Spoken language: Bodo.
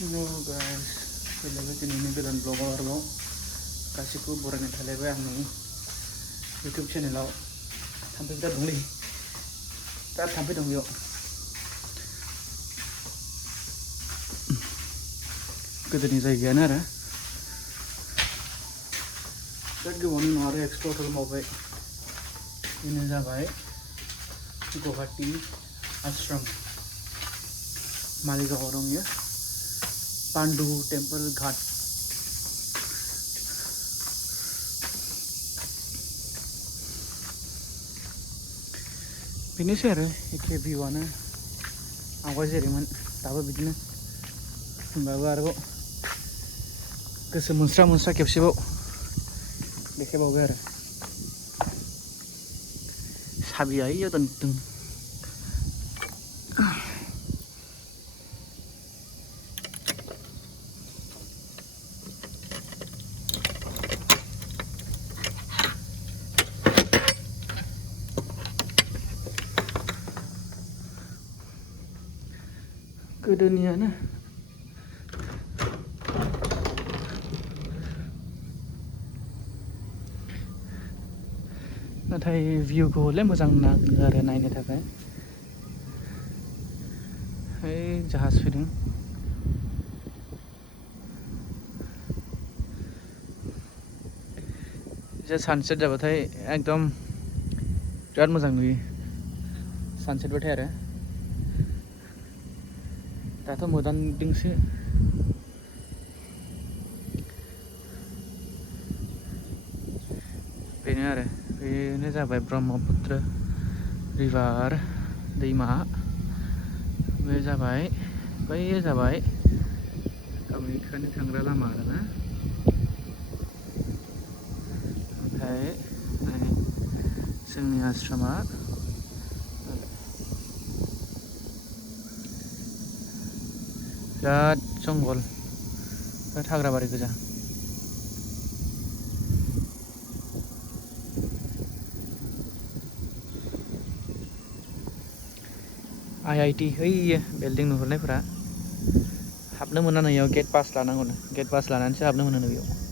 Hello guys, fैलायबाय दिनैनि गोदान ब्लगाव आरोबाव गासिखौबो बरायनाय थालायबाय आंनि YouTube चेनेलाव थाम्फैफ्रा दंलै दा थाम्फै दं बेयाव गोदोनि जायगायानो आरो बिराद गोबावनि उनाव आरो एक्सप्लर खालामबावबाय बेनो जाबाय गुवाहाटी आश्रम मालिगावआव दं इयो पांडु टेम्पल घाट बेनोसै आरो एखे भिउआनो आवगाय जेरैमोन दाबो बिदिनो होमबाबो आरोबाव गोसो मोनस्रा खेबसेबाव देखायबावबाय आरो साबिया इयाव दोनदों गोदोनियानो नाथाय भिउखौ हले मोजां नाङो आरो नायनो थाखाय ओइ जाहाज फैदों जे सानसेट जाबाथाय एकदम बिराद मोजां नुयो सानसेट बाथाय आरो दाथ' मोदानदोंसो बेनो आरो बेनो जाबाय ब्रह्मपुत्र रिभार दैमा बे जाबाय बै जाबाय कामाख्यानि थांग्रा लामा आरोना ओमफ्राय जोंनि आश्रमा बिराद जंगल बिराद हाग्राबारि गोजा IIT ओइयो बिल्डिं नुहुरनायफोरा हाबनो मोना नैयाव गेट पास लानांगौनो गेट पास लानानैसो हाबनो मोनो बेयाव